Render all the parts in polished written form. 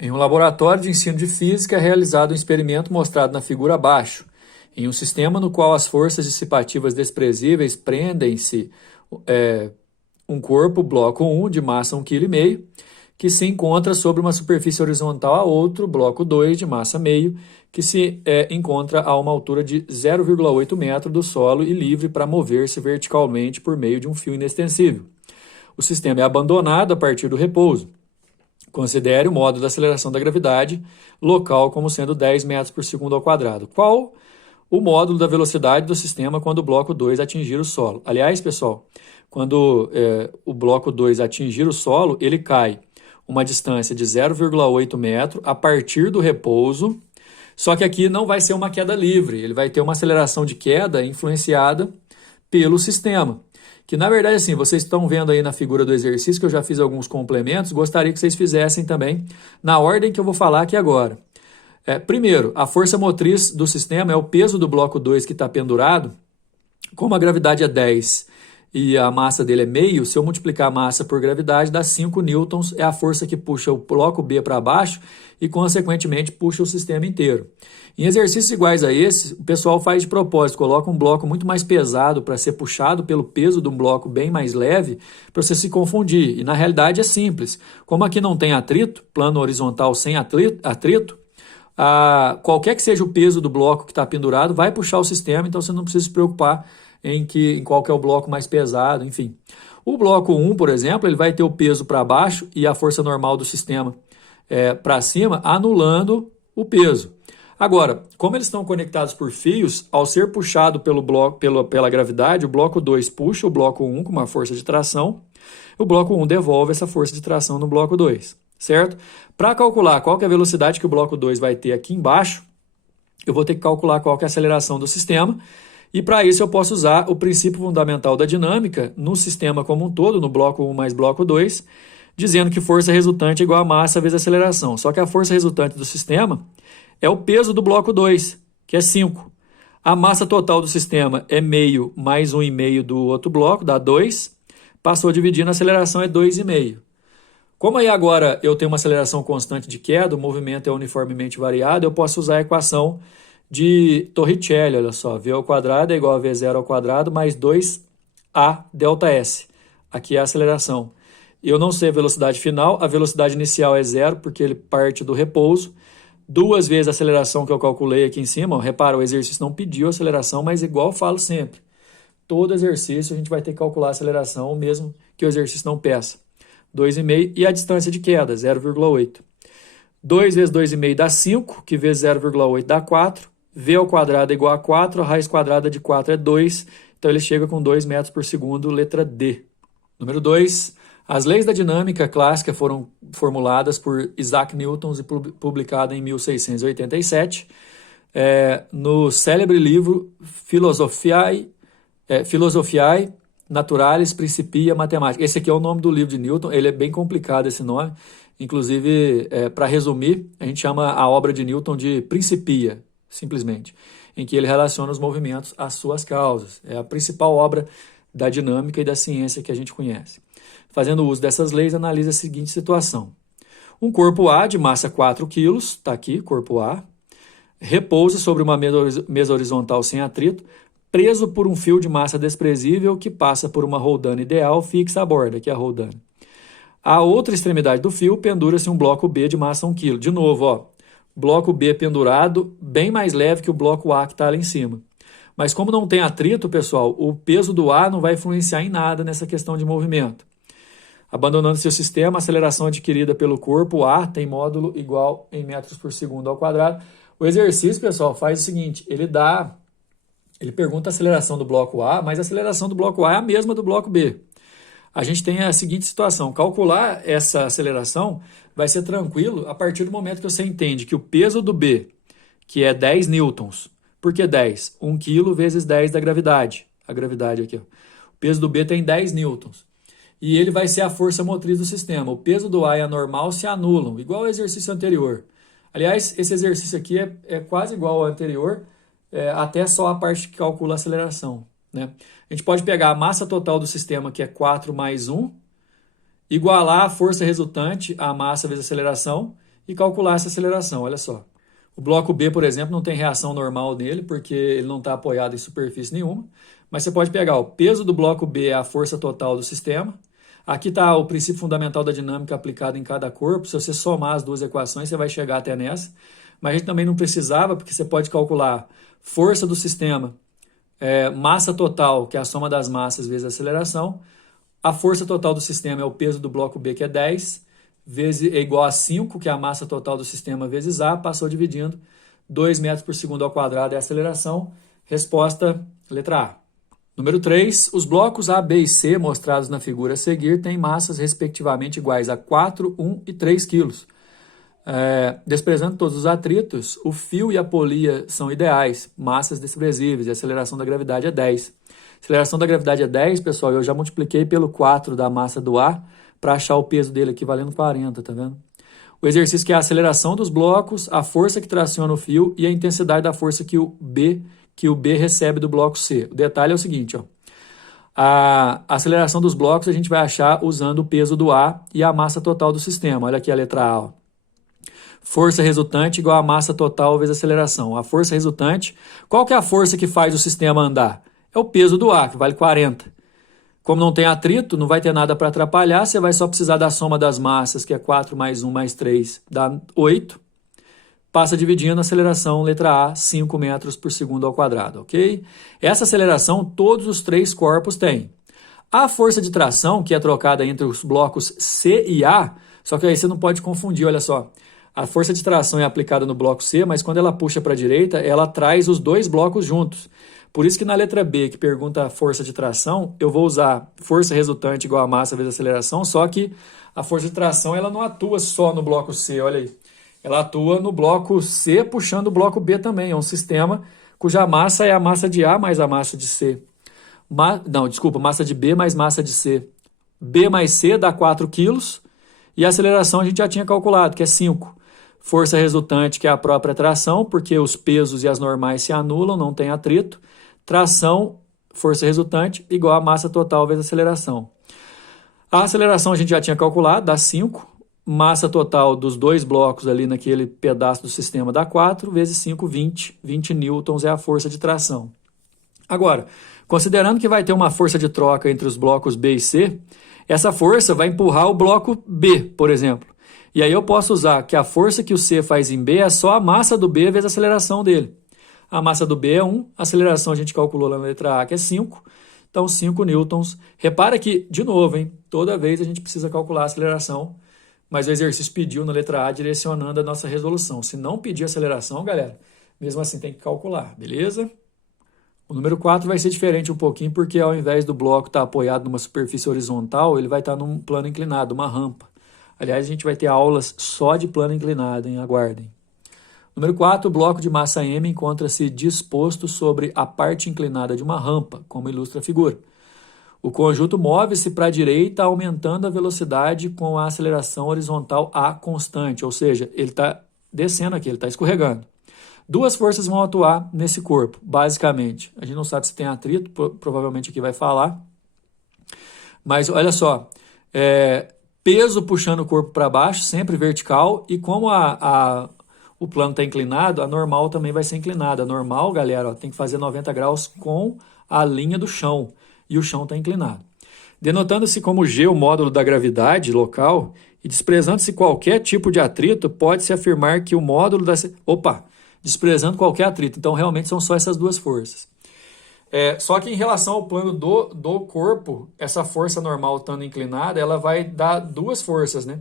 Em um laboratório de ensino de física é realizado um experimento mostrado na figura abaixo. Em um sistema no qual as forças dissipativas desprezíveis prendem-se um corpo, bloco 1, de massa 1,5 kg, que se encontra sobre uma superfície horizontal a outro, bloco 2, de massa meio, que se encontra a uma altura de 0,8 metro do solo e livre para mover-se verticalmente por meio de um fio inextensível. O sistema é abandonado a partir do repouso. Considere o módulo da aceleração da gravidade local como sendo 10 metros por segundo ao quadrado. Qual o módulo da velocidade do sistema quando o bloco 2 atingir o solo? Aliás, pessoal, quando o bloco 2 atingir o solo, ele cai uma distância de 0,8 metro a partir do repouso, só que aqui não vai ser uma queda livre, ele vai ter uma aceleração de queda influenciada pelo sistema. Que na verdade, assim, vocês estão vendo aí na figura do exercício que eu já fiz alguns complementos, gostaria que vocês fizessem também na ordem que eu vou falar aqui agora. Primeiro, a força motriz do sistema é o peso do bloco 2 que está pendurado. Como a gravidade é 10 e a massa dele é meio, se eu multiplicar a massa por gravidade, dá 5 newtons, é a força que puxa o bloco B para baixo e, consequentemente, puxa o sistema inteiro. Em exercícios iguais a esse, o pessoal faz de propósito, coloca um bloco muito mais pesado para ser puxado pelo peso de um bloco bem mais leve, para você se confundir. E na realidade é simples. Como aqui não tem atrito, plano horizontal sem atrito, qualquer que seja o peso do bloco que está pendurado, vai puxar o sistema, então você não precisa se preocupar em qual que é o bloco mais pesado, enfim. O bloco 1, por exemplo, ele vai ter o peso para baixo e a força normal do sistema para cima, anulando o peso. Agora, como eles estão conectados por fios, ao ser puxado pela gravidade, o bloco 2 puxa o bloco 1 com uma força de tração, o bloco 1 devolve essa força de tração no bloco 2, certo? Para calcular qual que é a velocidade que o bloco 2 vai ter aqui embaixo, eu vou ter que calcular qual que é a aceleração do sistema, e para isso eu posso usar o princípio fundamental da dinâmica no sistema como um todo, no bloco 1 mais bloco 2, dizendo que força resultante é igual a massa vezes aceleração. Só que a força resultante do sistema é o peso do bloco 2, que é 5. A massa total do sistema é meio mais 1,5 do outro bloco, dá 2. Passou dividindo, a aceleração é 2,5. Como aí agora eu tenho uma aceleração constante de queda, o movimento é uniformemente variado, eu posso usar a equação de Torricelli, olha só, v ao quadrado é igual a v0 ao quadrado mais 2a delta s. Aqui é a aceleração. Eu não sei a velocidade final, a velocidade inicial é 0, porque ele parte do repouso. 2 vezes a aceleração que eu calculei aqui em cima, ó, repara, o exercício não pediu aceleração, mas igual eu falo sempre, todo exercício a gente vai ter que calcular a aceleração, mesmo que o exercício não peça. 2,5 e a distância de queda, 0,8. 2 vezes 2,5 dá 5, que vezes 0,8 dá 4. V ao quadrado é igual a 4, a raiz quadrada de 4 é 2, então ele chega com 2 metros por segundo, letra D. Número 2, as leis da dinâmica clássica foram formuladas por Isaac Newton e publicada em 1687, no célebre livro Philosophiae Naturalis Principia Mathematica. Esse aqui é o nome do livro de Newton, ele é bem complicado esse nome, inclusive, para resumir, a gente chama a obra de Newton de Principia, simplesmente, em que ele relaciona os movimentos às suas causas. É a principal obra da dinâmica e da ciência que a gente conhece. Fazendo uso dessas leis, analisa a seguinte situação. Um corpo A de massa 4 kg, está aqui, corpo A, repousa sobre uma mesa horizontal sem atrito, preso por um fio de massa desprezível que passa por uma roldana ideal fixa à borda, aqui é a roldana. À outra extremidade do fio pendura-se um bloco B de massa 1 kg. De novo, ó, bloco B pendurado, bem mais leve que o bloco A que está ali em cima. Mas como não tem atrito, pessoal, o peso do A não vai influenciar em nada nessa questão de movimento. Abandonando-se o sistema, a aceleração adquirida pelo corpo A tem módulo igual em metros por segundo ao quadrado. O exercício, pessoal, faz o seguinte, ele pergunta a aceleração do bloco A, mas a aceleração do bloco A é a mesma do bloco B. A gente tem a seguinte situação, calcular essa aceleração vai ser tranquilo a partir do momento que você entende que o peso do B, que é 10 newtons, por que 10? 1 kg vezes 10 da gravidade. A gravidade aqui, ó. O peso do B tem 10 newtons. E ele vai ser a força motriz do sistema. O peso do A e a normal se anulam, igual ao exercício anterior. Aliás, esse exercício aqui é quase igual ao anterior, até só a parte que calcula a aceleração, né? A gente pode pegar a massa total do sistema, que é 4 mais 1, igualar a força resultante, a massa vezes a aceleração, e calcular essa aceleração. Olha só. O bloco B, por exemplo, não tem reação normal nele, porque ele não está apoiado em superfície nenhuma. Mas você pode pegar o peso do bloco B é a força total do sistema. Aqui está o princípio fundamental da dinâmica aplicado em cada corpo. Se você somar as duas equações, você vai chegar até nessa. Mas a gente também não precisava, porque você pode calcular força do sistema, massa total, que é a soma das massas vezes a aceleração. A força total do sistema é o peso do bloco B, que é 10, vezes, é igual a 5, que é a massa total do sistema, vezes A, passou dividindo. 2 metros por segundo ao quadrado é a aceleração. Resposta, letra A. Número 3, os blocos A, B e C, mostrados na figura a seguir, têm massas respectivamente iguais a 4, 1 e 3 kg. Desprezando todos os atritos, o fio e a polia são ideais, massas desprezíveis, e a aceleração da gravidade é 10. A aceleração da gravidade é 10, pessoal, eu já multipliquei pelo 4 da massa do A para achar o peso dele aqui valendo 40, tá vendo? O exercício que é a aceleração dos blocos, a força que traciona o fio e a intensidade da força que o B recebe do bloco C. O detalhe é o seguinte, ó. A aceleração dos blocos a gente vai achar usando o peso do A e a massa total do sistema. Olha aqui a letra A, ó. Força resultante igual a massa total vezes a aceleração. A força resultante, qual que é a força que faz o sistema andar? É o peso do A, que vale 40. Como não tem atrito, não vai ter nada para atrapalhar, você vai só precisar da soma das massas, que é 4 mais 1 mais 3, dá 8. Passa dividindo a aceleração, letra A, 5 metros por segundo ao quadrado, ok? Essa aceleração todos os 3 corpos têm. A força de tração, que é trocada entre os blocos C e A, só que aí você não pode confundir, olha só. A força de tração é aplicada no bloco C, mas quando ela puxa para a direita, ela traz os 2 blocos juntos. Por isso que na letra B, que pergunta a força de tração, eu vou usar força resultante igual a massa vezes a aceleração, só que a força de tração ela não atua só no bloco C, olha aí. Ela atua no bloco C puxando o bloco B também. É um sistema cuja massa é a massa de A mais a massa de C. Massa de B mais massa de C. B mais C dá 4 kg e a aceleração a gente já tinha calculado, que é 5. Força resultante, que é a própria tração, porque os pesos e as normais se anulam, não tem atrito. Tração, força resultante, igual a massa total vezes a aceleração. A aceleração a gente já tinha calculado, dá 5. Massa total dos 2 blocos ali naquele pedaço do sistema dá 4, vezes 5, 20. 20 newtons é a força de tração. Agora, considerando que vai ter uma força de troca entre os blocos B e C, essa força vai empurrar o bloco B, por exemplo. E aí eu posso usar que a força que o C faz em B é só a massa do B vezes a aceleração dele. A massa do B é 1, a aceleração a gente calculou lá na letra A, que é 5. Então, 5 newtons. Repara que, de novo, hein, toda vez a gente precisa calcular a aceleração, mas o exercício pediu na letra A direcionando a nossa resolução. Se não pedir aceleração, galera, mesmo assim tem que calcular, beleza? O número 4 vai ser diferente um pouquinho, porque ao invés do bloco estar apoiado numa superfície horizontal, ele vai estar num plano inclinado, uma rampa. Aliás, a gente vai ter aulas só de plano inclinado, hein? Aguardem. Número 4, o bloco de massa M encontra-se disposto sobre a parte inclinada de uma rampa, como ilustra a figura. O conjunto move-se para a direita, aumentando a velocidade com a aceleração horizontal A constante, ou seja, ele está descendo aqui, ele está escorregando. 2 forças vão atuar nesse corpo, basicamente. A gente não sabe se tem atrito, provavelmente aqui vai falar. Mas olha só, peso puxando o corpo para baixo, sempre vertical, e como o plano está inclinado, a normal também vai ser inclinada. A normal, galera, ó, tem que fazer 90 graus com a linha do chão, e o chão está inclinado. Denotando-se como G o módulo da gravidade local, e desprezando-se qualquer tipo de atrito, pode-se afirmar que o módulo da... desprezando qualquer atrito. Então, realmente, são só essas 2 forças. Só que em relação ao plano do corpo, essa força normal estando inclinada, ela vai dar 2 forças, né?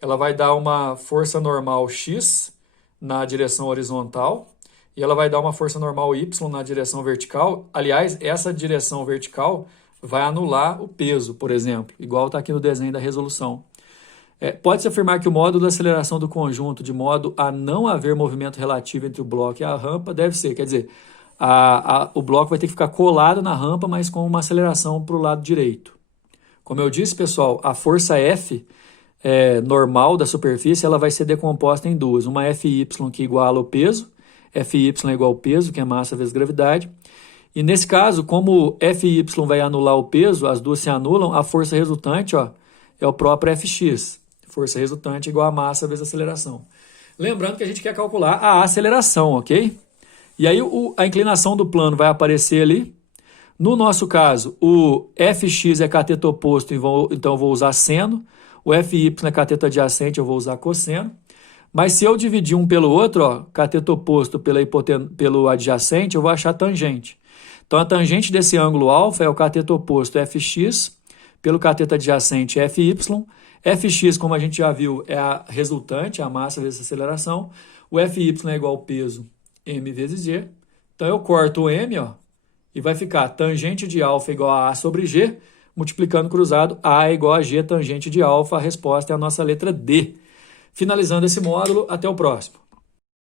Ela vai dar uma força normal X na direção horizontal e ela vai dar uma força normal Y na direção vertical. Aliás, essa direção vertical vai anular o peso, por exemplo, igual está aqui no desenho da resolução. Pode-se afirmar que o módulo da aceleração do conjunto, de modo a não haver movimento relativo entre o bloco e a rampa, deve ser, quer dizer, o bloco vai ter que ficar colado na rampa, mas com uma aceleração para o lado direito. Como eu disse, pessoal, a força F normal da superfície ela vai ser decomposta em 2. Uma Fy que iguala o peso, Fy é igual ao peso, que é massa vezes gravidade. E nesse caso, como Fy vai anular o peso, as duas se anulam, a força resultante ó, é o próprio Fx. força resultante igual a massa vezes a aceleração. Lembrando que a gente quer calcular a aceleração, ok? E aí a inclinação do plano vai aparecer ali. No nosso caso, o Fx é cateto oposto, então eu vou usar seno. O Fy é cateto adjacente, eu vou usar cosseno. Mas se eu dividir um pelo outro, ó, cateto oposto pelo adjacente, eu vou achar tangente. Então a tangente desse ângulo alfa é o cateto oposto Fx, pelo cateto adjacente Fy. Fx, como a gente já viu, é a resultante, a massa vezes a aceleração. O Fy é igual ao peso m vezes g. Então eu corto o m, ó, e vai ficar tangente de alfa igual a sobre g, multiplicando cruzado, a é igual a g tangente de alfa. A resposta é a nossa letra D. Finalizando esse módulo, até o próximo.